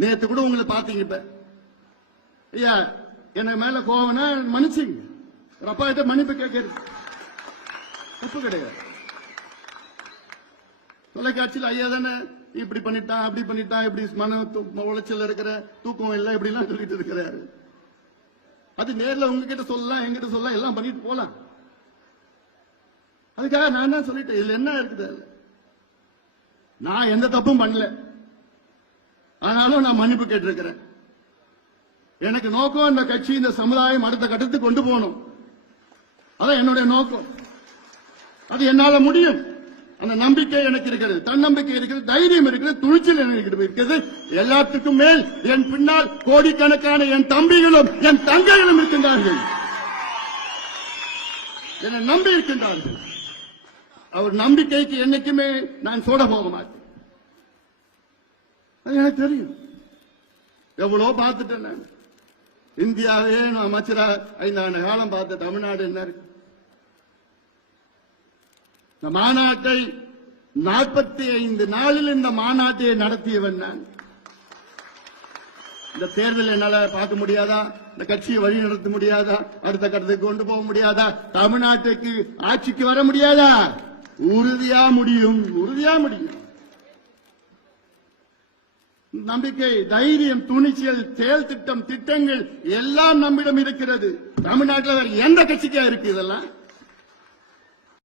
நேத்து கூட உங்களுக்கு பாத்தீங்க. இப்ப ஐயா என்ன மேல கோவம்னா மன்னிச்சுங்க. அப்பா கிட்ட மன்னிப்பு கேட்கறது தப்பு கிடையாது. தொலைக்காட்சியில் ஐயா தானே இப்படி பண்ணிட்டான் அப்படி பண்ணிட்டான், இப்படி மன உளைச்சல் இருக்கிற, தூக்கம் இல்லை, இப்படி எல்லாம் சொல்லிட்டு இருக்கிறாரு. அது நேர்ல உங்ககிட்ட சொல்லலாம், எங்கிட்ட சொல்லலாம், எல்லாம் பண்ணிட்டு போலாம். அதுக்காக நான் தான் சொல்லிட்டேன், இதுல என்ன இருக்குது? நான் எந்த தப்பும் பண்ணல, ஆனாலும் நான் மன்னிப்பு கேட்டிருக்கிறேன். எனக்கு நோக்கம் இந்த கட்சி, இந்த சமுதாயம் அடுத்த கட்டத்துக்கு கொண்டு போகணும். அதான் என்னுடைய நோக்கம். அது என்னால முடியும். அந்த நம்பிக்கை எனக்கு இருக்கிறது, தன்னம்பிக்கை இருக்கிறது, தைரியம் இருக்கிறது, துணிச்சல் எனக்கு இருக்கிறது. எல்லாத்துக்கும் மேல் என் பின்னால் கோடிக்கணக்கான என் தம்பிகளும் என் தங்கைகளும் இருக்கின்றார்கள், என்னை நம்பி இருக்கின்றார்கள். அவர் நம்பிக்கைக்கு என்னைக்குமே நான் சோட போக மாட்டேன். அது எனக்கு தெரியும். எவ்வளவு பார்த்துட்டேன் நான். இந்தியாவே நான் அமைச்சராக 5 ஆண்டு காலம் பார்த்த தமிழ்நாடு என்ன இருக்கு? இந்த மாநாட்டை 45 நாளில் இந்த மாநாட்டை நடத்தியவன் நான். இந்த தேர்தல் என்னால பார்க்க முடியாதா? இந்த கட்சியை வழி நடத்த முடியாதா? அடுத்த கட்டத்துக்கு கொண்டு போக முடியாதா? தமிழ்நாட்டுக்கு ஆட்சிக்கு வர முடியாதா? உறுதியா முடியும், உறுதியா முடியும். நம்பிக்கை, தைரியம், துணிச்சல், செயல் திட்டம், திட்டங்கள் எல்லாம் நம்மிடம் இருக்கிறது. தமிழ்நாட்டில் எந்த கட்சிக்கா இருக்கு இதெல்லாம்?